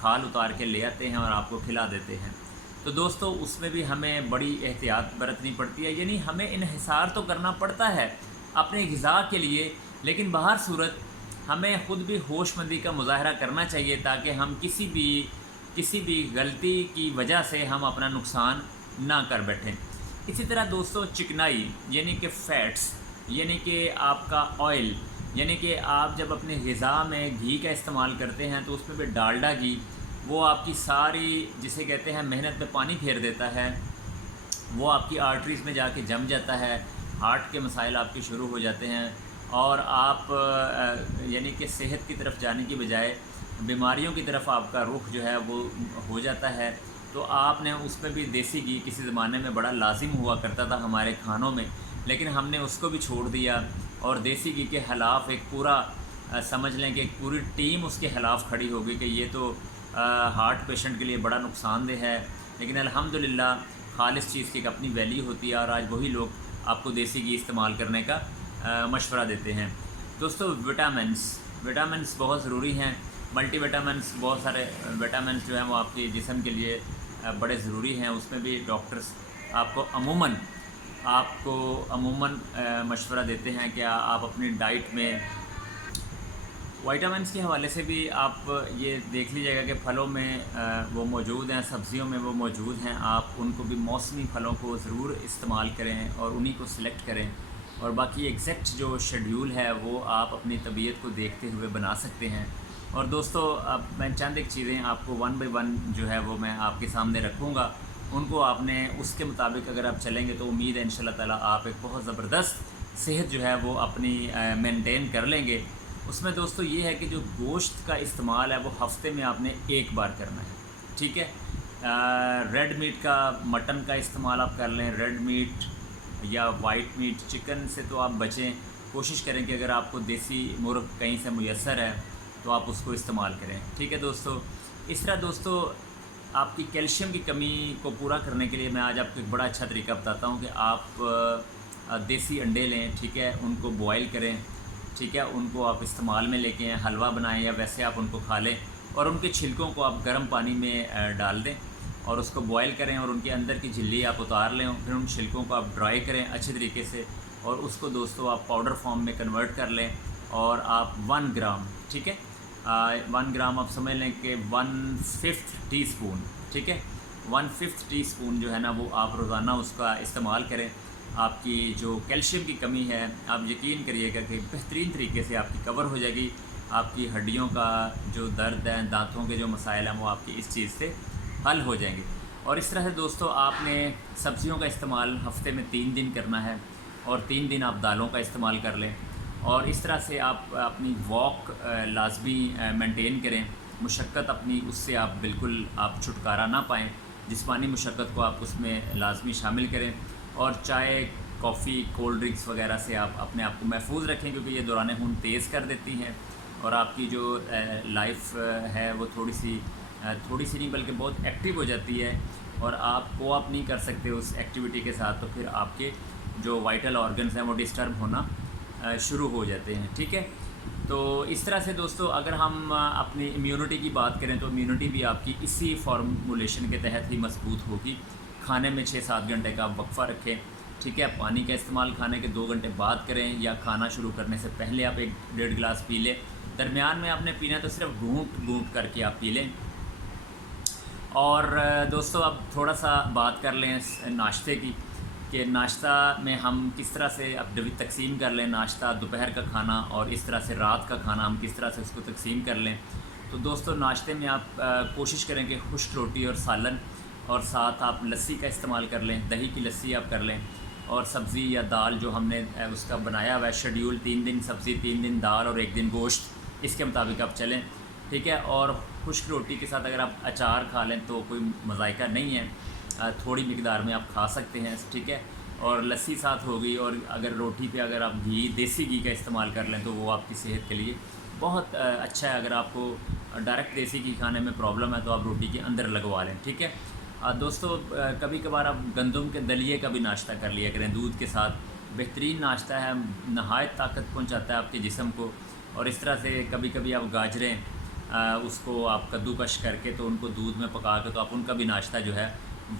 کھال اتار کے لے آتے ہیں اور آپ کو کھلا دیتے ہیں۔ تو دوستو اس میں بھی ہمیں بڑی احتیاط برتنی پڑتی ہے، یعنی ہمیں انحصار تو کرنا پڑتا ہے اپنی غذا کے لیے، لیکن بہر صورت ہمیں خود بھی ہوش مندی کا مظاہرہ کرنا چاہیے تاکہ ہم کسی بھی غلطی کی وجہ سے ہم اپنا نقصان نہ کر بیٹھیں۔ اسی طرح دوستو چکنائی یعنی کہ فیٹس، یعنی کہ آپ کا آئل، یعنی کہ آپ جب اپنے غذا میں گھی کا استعمال کرتے ہیں تو اس میں بھی ڈالڈا گھی، وہ آپ کی ساری جسے کہتے ہیں محنت میں پانی پھیر دیتا ہے، وہ آپ کی آرٹریز میں جا کے جم جاتا ہے، ہارٹ کے مسائل آپ کے شروع ہو جاتے ہیں، اور آپ یعنی کہ صحت کی طرف جانے کی بجائے بیماریوں کی طرف آپ کا رخ جو ہے وہ ہو جاتا ہے۔ تو آپ نے اس میں بھی دیسی گھی کسی زمانے میں بڑا لازم ہوا کرتا تھا ہمارے کھانوں میں، لیکن ہم نے اس کو بھی چھوڑ دیا اور دیسی گھی کے خلاف ایک پورا سمجھ لیں کہ ایک پوری ٹیم اس کے خلاف کھڑی ہوگی کہ یہ تو ہارٹ پیشنٹ کے لیے بڑا نقصان دہ ہے، لیکن الحمدللہ خالص چیز کی ایک اپنی ویلیو ہوتی ہے، اور آج وہی لوگ آپ کو دیسی گھی استعمال کرنے کا مشورہ دیتے ہیں۔ دوستو وٹامنس بہت ضروری ہیں، ملٹی وٹامنس، بہت سارے وٹامنس جو ہیں وہ آپ کے جسم کے لیے بڑے ضروری ہیں، اس میں بھی ڈاکٹرز آپ کو عموماً مشورہ دیتے ہیں کہ آپ اپنی ڈائٹ میں وائٹامنس کے حوالے سے بھی آپ یہ دیکھ لیجیے گا کہ پھلوں میں وہ موجود ہیں، سبزیوں میں وہ موجود ہیں، آپ ان کو بھی موسمی پھلوں کو ضرور استعمال کریں اور انہی کو سلیکٹ کریں، اور باقی ایگزیکٹ جو شیڈیول ہے وہ آپ اپنی طبیعت کو دیکھتے ہوئے بنا سکتے ہیں۔ اور دوستو اب میں چند ایک چیزیں آپ کو 1 بائی 1 جو ہے وہ میں آپ کے سامنے رکھوں گا، ان کو آپ نے اس کے مطابق اگر آپ چلیں گے تو امید ہے انشاءاللہ تعالیٰ آپ ایک بہت زبردست صحت جو ہے وہ اپنی مینٹین کر لیں گے۔ اس میں دوستو یہ ہے کہ جو گوشت کا استعمال ہے وہ ہفتے میں آپ نے 1 بار کرنا ہے، ٹھیک ہے۔ ریڈ میٹ کا، مٹن کا استعمال آپ کر لیں، ریڈ میٹ یا وائٹ میٹ، چکن سے تو آپ بچیں، کوشش کریں کہ اگر آپ کو دیسی مرغ کہیں سے میسر ہے تو آپ اس کو استعمال کریں، ٹھیک ہے دوستو۔ اس طرح دوستو آپ کی کیلشیم کی کمی کو پورا کرنے کے لیے میں آج آپ کو ایک بڑا اچھا طریقہ بتاتا ہوں کہ آپ دیسی انڈے لیں، ٹھیک ہے، ان کو بوائل کریں، ٹھیک ہے، ان کو آپ استعمال میں لے کے حلوہ بنائیں یا ویسے آپ ان کو کھا لیں، اور ان کے چھلکوں کو آپ گرم پانی میں ڈال دیں اور اس کو بوائل کریں، اور ان کے اندر کی جھلی آپ اتار لیں، پھر ان چھلکوں کو آپ ڈرائی کریں اچھے طریقے سے، اور اس کو دوستو آپ پاؤڈر فارم میں کنورٹ کر لیں، اور آپ 1 گرام، ٹھیک ہے، 1 گرام آپ سمجھ لیں کہ 1/5 ٹی اسپون، ٹھیک ہے، 1/5 ٹی اسپون جو ہے نا وہ آپ روزانہ اس کا استعمال کریں۔ آپ کی جو کیلشیم کی کمی ہے آپ یقین کریے گا کہ بہترین طریقے سے آپ کی کور ہو جائے گی، آپ کی ہڈیوں کا جو درد ہے، دانتوں کے جو مسائل ہیں وہ آپ کی اس چیز سے حل ہو جائیں گے۔ اور اس طرح سے دوستو آپ نے سبزیوں کا استعمال ہفتے میں 3 دن کرنا ہے، اور 3 دن آپ دالوں کا استعمال کر لیں، اور اس طرح سے آپ اپنی واک لازمی مینٹین کریں، مشقت اپنی اس سے آپ بالکل آپ چھٹکارا نہ پائیں، جسمانی مشقت کو آپ اس میں لازمی شامل کریں، اور چائے، کافی، کولڈ ڈرنکس وغیرہ سے آپ اپنے آپ کو محفوظ رکھیں، کیونکہ یہ دوران خون تیز کر دیتی ہیں، اور آپ کی جو لائف ہے وہ تھوڑی سی نہیں بلکہ بہت ایکٹیو ہو جاتی ہے، اور آپ کو آپ نہیں کر سکتے اس ایکٹیویٹی کے ساتھ، تو پھر آپ کے جو وائٹل آرگنز ہیں وہ ڈسٹرب ہونا شروع ہو جاتے ہیں، ٹھیک ہے۔ تو اس طرح سے دوستو اگر ہم اپنی امیونٹی کی بات کریں تو امیونٹی بھی آپ کی اسی فارمولیشن کے تحت ہی مضبوط ہوگی۔ کھانے میں 6-7 گھنٹے کا وقفہ رکھیں، ٹھیک ہے، پانی کا استعمال کھانے کے 2 گھنٹے بعد کریں، یا کھانا شروع کرنے سے پہلے آپ 1-1.5 گلاس پی لیں، درمیان میں آپ نے پینا تو صرف گھونٹ کر کے آپ پی لیں۔ اور دوستو اب تھوڑا سا بات کر لیں ناشتے کی، کہ ناشتہ میں ہم کس طرح سے اب تقسیم کر لیں، ناشتہ، دوپہر کا کھانا، اور اس طرح سے رات کا کھانا ہم کس طرح سے اس کو تقسیم کر لیں۔ تو دوستو ناشتے میں آپ کوشش کریں کہ خشک روٹی اور سالن، اور ساتھ آپ لسی کا استعمال کر لیں، دہی کی لسی آپ کر لیں، اور سبزی یا دال جو ہم نے اس کا بنایا ہوا ہے شیڈیول، 3 دن سبزی، 3 دن دال اور 1 دن گوشت، اس کے مطابق آپ چلیں، ٹھیک ہے۔ اور خشک روٹی کے ساتھ اگر آپ اچار کھا لیں تو کوئی مذائقہ نہیں ہے، تھوڑی مقدار میں آپ کھا سکتے ہیں، ٹھیک ہے، اور لسی ساتھ ہوگی، اور اگر روٹی پہ اگر آپ دیسی گھی کا استعمال کر لیں تو وہ آپ کی صحت کے لیے بہت اچھا ہے۔ اگر آپ کو ڈائریکٹ دیسی گھی کھانے میں پرابلم ہے تو آپ روٹی کے اندر لگوا لیں، ٹھیک ہے۔ دوستو کبھی کبھار آپ گندم کے دلیے کا بھی ناشتہ کر لیا کریں دودھ کے ساتھ، بہترین ناشتہ ہے، نہایت طاقت پہنچاتا ہے آپ کے جسم کو۔ اور اس طرح سے کبھی کبھی آپ گاجریں اس کو آپ کدوکش کر کے تو ان کو دودھ میں پکا کے تو آپ ان کا بھی ناشتہ جو ہے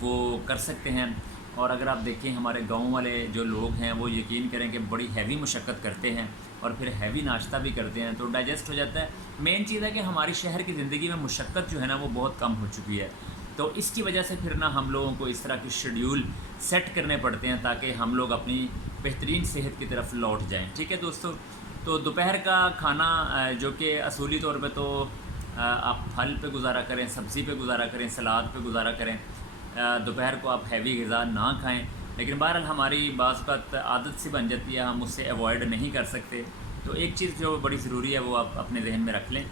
وہ کر سکتے ہیں۔ اور اگر آپ دیکھیں ہمارے گاؤں والے جو لوگ ہیں وہ یقین کریں کہ بڑی ہیوی مشقت کرتے ہیں اور پھر ہیوی ناشتہ بھی کرتے ہیں تو ڈائجسٹ ہو جاتا ہے۔ مین چیز ہے کہ ہماری شہر کی زندگی میں مشقت جو ہے نا وہ بہت کم ہو چکی ہے، تو اس کی وجہ سے پھر نا ہم لوگوں کو اس طرح کی شیڈیول سیٹ کرنے پڑتے ہیں تاکہ ہم لوگ اپنی بہترین صحت کی طرف لوٹ جائیں۔ ٹھیک ہے دوستو، تو دوپہر کا کھانا جو کہ اصولی طور پہ تو آپ پھل پہ گزارا کریں، سبزی پہ گزارا کریں، سلاد پہ گزارا کریں، دوپہر کو آپ ہیوی غذا نہ کھائیں، لیکن بہرحال ہماری بعض اوقات عادت سی بن جاتی ہے، ہم اس سے ایوائڈ نہیں کر سکتے۔ تو ایک چیز جو بڑی ضروری ہے وہ آپ اپنے ذہن میں رکھ لیں،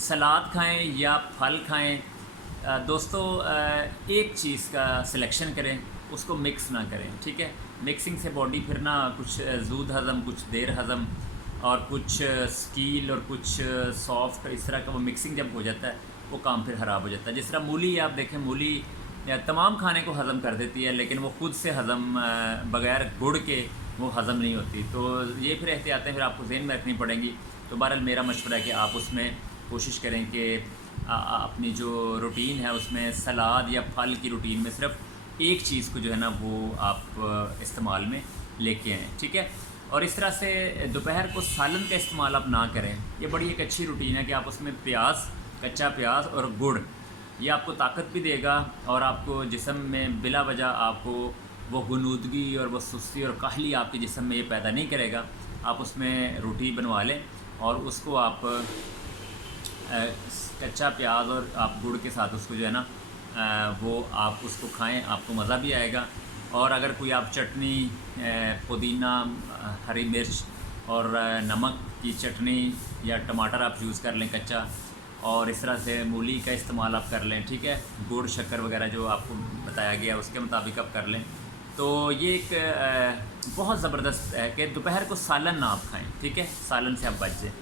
سلاد کھائیں یا پھل کھائیں، دوستو ایک چیز کا سلیکشن کریں، اس کو مکس نہ کریں۔ ٹھیک ہے، مکسنگ سے باڈی پھر نا کچھ زود ہضم، کچھ دیر ہضم اور کچھ سکیل اور کچھ سافٹ، اس طرح کا وہ مکسنگ جب ہو جاتا ہے وہ کام پھر خراب ہو جاتا ہے۔ جس طرح مولی آپ دیکھیں، مولی تمام کھانے کو ہضم کر دیتی ہے لیکن وہ خود سے ہضم بغیر گڑ کے وہ ہضم نہیں ہوتی، تو یہ پھر احتیاطیں پھر آپ کو ذہن میں رکھنی پڑیں گی۔ تو بہرحال میرا مشورہ ہے کہ آپ اس میں کوشش کریں کہ اپنی جو روٹین ہے اس میں سلاد یا پھل کی روٹین میں صرف ایک چیز کو جو ہے نا وہ آپ استعمال میں لے کے آئیں۔ ٹھیک ہے، اور اس طرح سے دوپہر کو سالن کا استعمال آپ نہ کریں، یہ بڑی ایک اچھی روٹین ہے کہ آپ اس میں پیاز، کچا پیاز اور گڑ، یہ آپ کو طاقت بھی دے گا اور آپ کو جسم میں بلا وجہ آپ کو وہ غنودگی اور وہ سستی اور کاہلی آپ کے جسم میں یہ پیدا نہیں کرے گا۔ آپ اس میں روٹی بنوا لیں اور اس کو آپ کچا پیاز اور آپ گڑ کے ساتھ اس کو جو ہے نا وہ آپ اس کو کھائیں، آپ کو مزہ بھی آئے گا۔ اور اگر کوئی آپ چٹنی، پودینہ، ہری مرچ اور نمک کی چٹنی یا ٹماٹر آپ یوز کر لیں کچا، اور اس طرح سے مولی کا استعمال آپ کر لیں، ٹھیک ہے، گڑ شکر وغیرہ جو آپ کو بتایا گیا اس کے مطابق آپ کر لیں، تو یہ ایک بہت زبردست ہے کہ دوپہر کو سالن نہ آپ کھائیں۔ ٹھیک ہے، سالن سے آپ بچ جائیں۔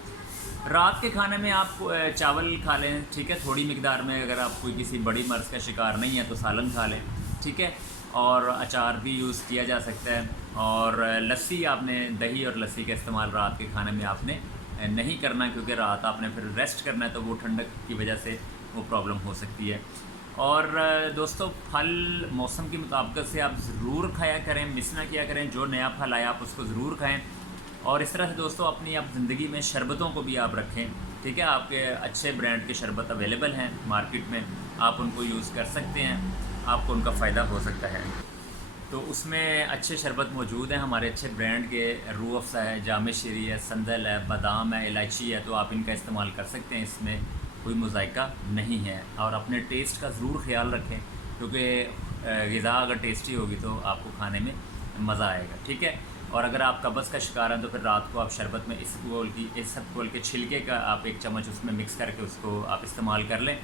رات کے کھانے میں آپ چاول کھا لیں، ٹھیک ہے، تھوڑی مقدار میں، اگر آپ کوئی کسی بڑی مرض کا شکار نہیں ہے تو سالن کھا لیں، ٹھیک ہے، اور اچار بھی یوز کیا جا سکتا ہے۔ اور لسی، آپ نے دہی اور لسی کا استعمال رات کے کھانے میں آپ نے نہیں کرنا، کیونکہ رات آپ نے پھر ریسٹ کرنا ہے تو وہ ٹھنڈک کی وجہ سے وہ پرابلم ہو سکتی ہے۔ اور دوستو، پھل موسم کی مطابقت سے آپ ضرور کھایا کریں، مس نہ کیا کریں، جو نیا پھل آیا آپ اس کو ضرور کھائیں۔ اور اس طرح سے دوستو اپنی آپ زندگی میں شربتوں کو بھی آپ رکھیں، ٹھیک ہے، آپ کے اچھے برانڈ کے شربت اویلیبل ہیں مارکیٹ میں، آپ ان کو یوز کر سکتے ہیں، آپ کو ان کا فائدہ ہو سکتا ہے۔ تو اس میں اچھے شربت موجود ہیں ہمارے اچھے برانڈ کے، روح افزا ہے، جامع شیری ہے، سندل ہے، بادام ہے، الائچی ہے، تو آپ ان کا استعمال کر سکتے ہیں، اس میں کوئی مذائقہ نہیں ہے۔ اور اپنے ٹیسٹ کا ضرور خیال رکھیں، کیونکہ غذا اگر ٹیسٹی ہوگی تو آپ کو کھانے میں مزہ آئے گا، ٹھیک ہے۔ اور اگر آپ قبض کا شکار ہیں تو پھر رات کو آپ شربت میں اسبگول کے چھلکے کا آپ ایک چمچ اس میں مکس کر کے اس کو آپ استعمال کر لیں،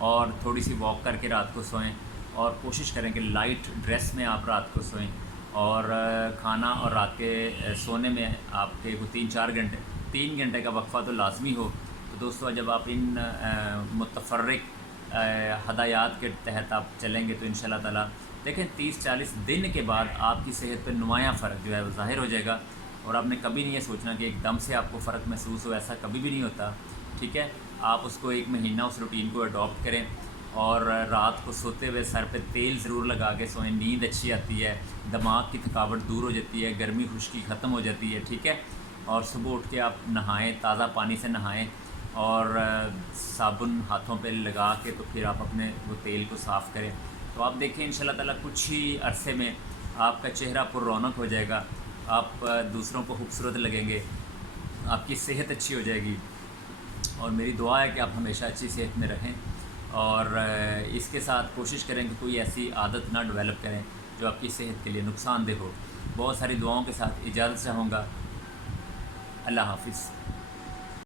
اور تھوڑی سی واک کر کے رات کو سوئیں، اور کوشش کریں کہ لائٹ ڈریس میں آپ رات کو سوئیں، اور کھانا اور رات کے سونے میں آپ کے کو 3 گھنٹے کا وقفہ تو لازمی ہو۔ تو دوستو، جب آپ ان متفرق ہدایات کے تحت آپ چلیں گے تو ان شاء اللہ تعالیٰ دیکھیں 30-40 دن کے بعد آپ کی صحت پہ نمایاں فرق جو ہے وہ ظاہر ہو جائے گا، اور آپ نے کبھی نہیں یہ سوچنا کہ ایک دم سے آپ کو فرق محسوس ہو، ایسا کبھی بھی نہیں ہوتا، ٹھیک ہے۔ آپ اس کو 1 مہینہ اس روٹین کو اڈاپٹ کریں، اور رات کو سوتے ہوئے سر پہ تیل ضرور لگا کے سوئیں، نیند اچھی آتی ہے، دماغ کی تھکاوٹ دور ہو جاتی ہے، گرمی خشکی ختم ہو جاتی ہے، ٹھیک ہے۔ اور صبح اٹھ کے آپ نہائیں، تازہ پانی سے نہائیں، اور صابن ہاتھوں پہ لگا کے تو پھر آپ اپنے وہ تیل کو صاف کریں، تو آپ دیکھیں ان شاء اللہ تعالیٰ کچھ ہی عرصے میں آپ کا چہرہ پر رونق ہو جائے گا، آپ دوسروں کو خوبصورت لگیں گے، آپ کی صحت اچھی ہو جائے گی، اور میری دعا ہے کہ آپ ہمیشہ اچھی صحت میں رہیں، اور اس کے ساتھ کوشش کریں کہ کوئی ایسی عادت نہ ڈیولپ کریں جو آپ کی صحت کے لیے نقصان دہ ہو۔ بہت ساری دعاؤں کے ساتھ اجازت چاہوں گا، اللہ حافظ۔